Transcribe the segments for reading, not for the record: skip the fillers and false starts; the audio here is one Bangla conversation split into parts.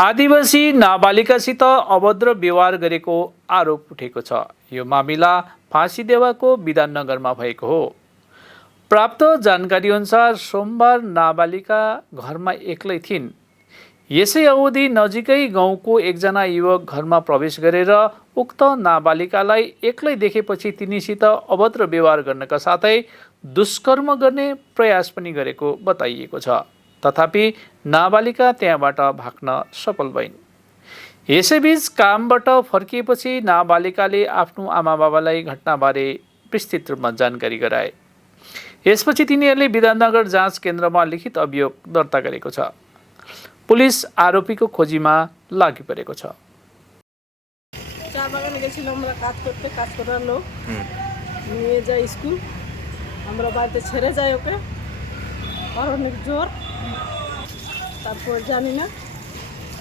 आदिवासी नाबालिकासित अभद्र व्यवहार गरेको आरोप उठेको छ। यो मामिला फाँसीदेवाको विधाननगरमा भएको हो। प्राप्त जानकारी अनुसार सोमबार नाबालिका घरमा एक्लै थिइन्। यसै अवधि नजिकै गाउँको एकजना युवक घरमा प्रवेश गरेर उक्त नाबालिकालाई एक्लै देखेपछि तिनीसित अभद्र व्यवहार गर्नका साथै दुष्कर्म गर्ने प्रयास पनि गरेको बताइएको छ। तथापि नाबालिका त्यहाँबाट भाग्न सफल भइन्। यसैबीच कामबाट फर्किएपछि नाबालिकाले आफ्नो आमाबाबालाई घटनाबारे विस्तृत रूपमा जानकारी गराए। यसपछि तिनीहरूले विधाननगर जाँच केन्द्रमा लिखित अभियोग दर्ता गरेको छ। पुलिस आरोपीको खोजीमा लागि परेको छ। চা বাগানে গেছিলাম আমরা কাজ করতে, কাজ করার লোক নিয়ে যায় স্কুল। আমরা বাড়িতে ছেড়ে যাই ওকে, আর অনেক জ্বর। তারপর জানি না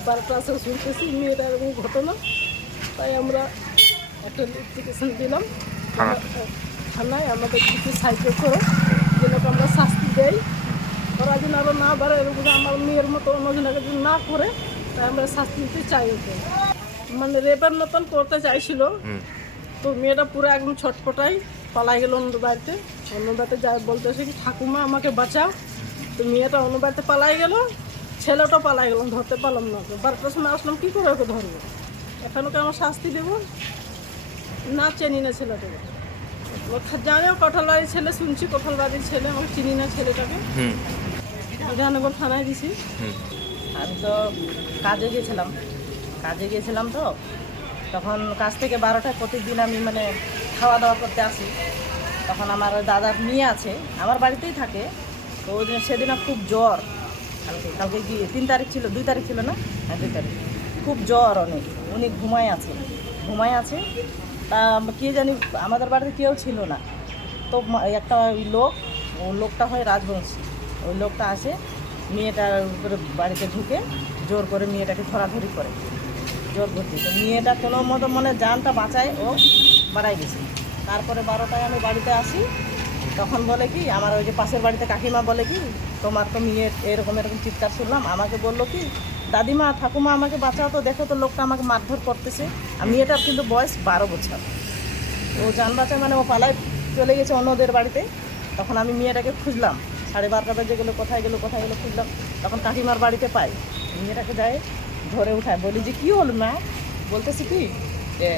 12টা শুনতেছি মেয়েটা এরকম ঘটনা, তাই আমরা একটা লিস্টিকেশন দিলাম থানায়। আমাদের কিছু সাহায্য করো, যেন আমরা শাস্তি দেই, ওরা যেন আরও না বাড়ে, এরকম আমার মেয়ের মতো অন্যজনকে যদি না করে, তাই আমরা শাস্তি দিতে চাই ওকে। মানে রেপের মতন করতে চাইছিল, তো মেয়েটা পুরো একদম ছটপটাই পালাই গেল অন্য বাড়িতে। অন্য বাড়িতে যাই বলতেছে কি ঠাকুমা আমাকে বাঁচাও, তো মেয়েটা অন্য বাড়িতে পালাই গেল, ছেলেটা পালাই গেলাম, ধরতে পারলাম না ওকে। 12টার সময় আসলাম, কী করে ওকে ধরবো? এখানে কেন শাস্তি দেবো? না চিনি না ছেলেটাকে, জানেও কঠালবাড়ির ছেলে, শুনছি কঠালবাড়ির ছেলে, আমাকে চিনি না ছেলেটাকে। বিধাননগর থানায় দিছি। আমি তো কাজে গিয়েছিলাম তো তখন কাজ থেকে 12টায় প্রতিদিন আমি মানে খাওয়া দাওয়া করতে আসি। তখন আমার দাদার মেয়ে আছে, আমার বাড়িতেই থাকে। তো ওই দিন সেদিন খুব জ্বর, কালকে কি 3 তারিখ ছিল, 2 তারিখ ছিল না? হ্যাঁ 2 তারিখ। খুব জ্বর অনেক, উনি ঘুমায় আছে। তা কে জানি আমাদের বাড়িতে কেউ ছিল না। তো একটা লোকটা হয় রাজবংশী, ওই লোকটা আসে, মেয়েটার উপরে বাড়িতে ঢুকে জোর করে মেয়েটাকে ধরাধরি করে, জোর করতে। তো মেয়েটা কোনো মতো মনে জানটা বাঁচায়, ও বাড়াই গেছে। তারপরে 12টায় আমি বাড়িতে আসি, তখন বলে কি আমার ওই যে পাশের বাড়িতে কাকিমা বলে কি তোমার তো মেয়ে এরকম চিৎকার শুনলাম। আমাকে বললো কি দাদিমা ঠাকুমা আমাকে বাঁচাও, তো দেখো তো লোকটা আমাকে মারধর করতেছে। আর মেয়েটার কিন্তু বয়স 12 বছর। ও জান বাঁচায় মানে ও পালায় চলে গেছে অন্যদের বাড়িতে। তখন আমি মেয়েটাকে খুঁজলাম, 12:30 বাজে গেলো, কোথায় গেলো খুঁজলাম। তখন কাকিমার বাড়িতে পাই, মেয়েটাকে যায় ধরে উঠায়, বলি যে কী হলো মা? বলতেছি কি যে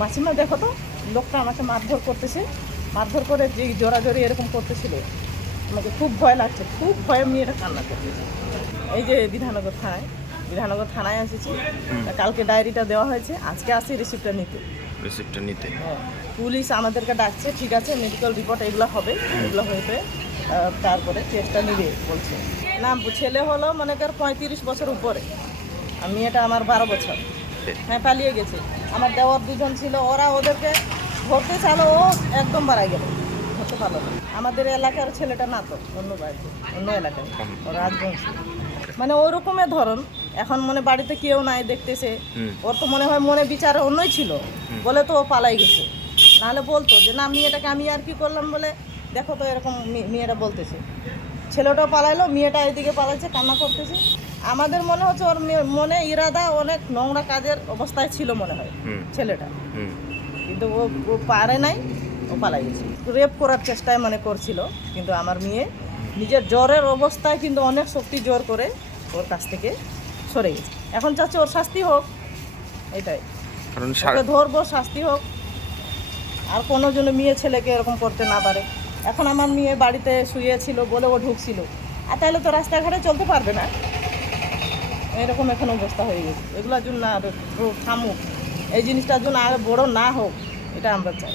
মাসিমা দেখো তো লোকটা আমাকে মারধর করতেছে, মারধর করে যে জোরাজোরি এরকম করতেছিল। আমাকে খুব ভয় লাগছে, খুব ভয়ে মেয়েটা কান্না করতেছে। এই যে বিধাননগর থানায় এসেছি, কালকে ডায়েরিটা দেওয়া হয়েছে, আজকে আসি রিসিপ্টটা নিতে। হ্যাঁ, পুলিশ আমাদেরকে ডাকছে, ঠিক আছে মেডিকেল রিপোর্ট এগুলো হবে, এগুলো হয়ে তারপরে কেসটা নিবে বলছে। না ছেলে হলো মনে কর 35 বছর উপরে, আর মেয়েটা আমার 12 বছর। হ্যাঁ পালিয়ে গেছে। আমার দেওয়ার 2জন ছিল, ওরা ওদেরকে ধরতে চালো, ও একদম বাড়াই গেল, ধরতে পারলো না। আমাদের এলাকার ছেলেটা না, তো অন্য বাড়িতে, অন্য এলাকায়, রাজবংশী। মানে ওরকমের ধরন। এখন মনে বাড়িতে কেউ নাই দেখতেছে, ওর তো মনে হয় মনে বিচারে অন্যই ছিল বলে তো ও পালাই গেছে। নাহলে বলতো যে না মেয়েটাকে আমি আর কি করলাম বলে, দেখো তো এরকম মেয়েরা বলতেছে। ছেলেটাও পালাইলো, মেয়েটা এদিকে পালাইছে, কান্না করতেছে। আমাদের মনে হচ্ছে ওর মনে ইরাদা অনেক নোংরা কাজের অবস্থায় ছিল মনে হয় ছেলেটা, কিন্তু ও পারে নাই, ও পালাই গেছে। রেপ করার চেষ্টায় মনে করছিল, কিন্তু আমার মেয়ে নিজের জ্বরের অবস্থায় কিন্তু অনেক শক্তি জোর করে ওর কাছ থেকে সরে গেছে। এখন চাচ্ছে ওর শাস্তি হোক, এটাই ওকে ধরবো, শাস্তি হোক, আর কোনো জন্য মেয়ে ছেলেকে এরকম করতে না পারে। এখন আমার মেয়ে বাড়িতে শুয়েছিল বলে ও ঢুকছিল, আর তাহলে তো রাস্তাঘাটে চলতে পারবে না, এরকম এখন অবস্থা হয়ে গেছে। এগুলোর জন্য থামুক, এই জিনিসটার জন্য আর বড় না হোক, এটা আমরা চাই।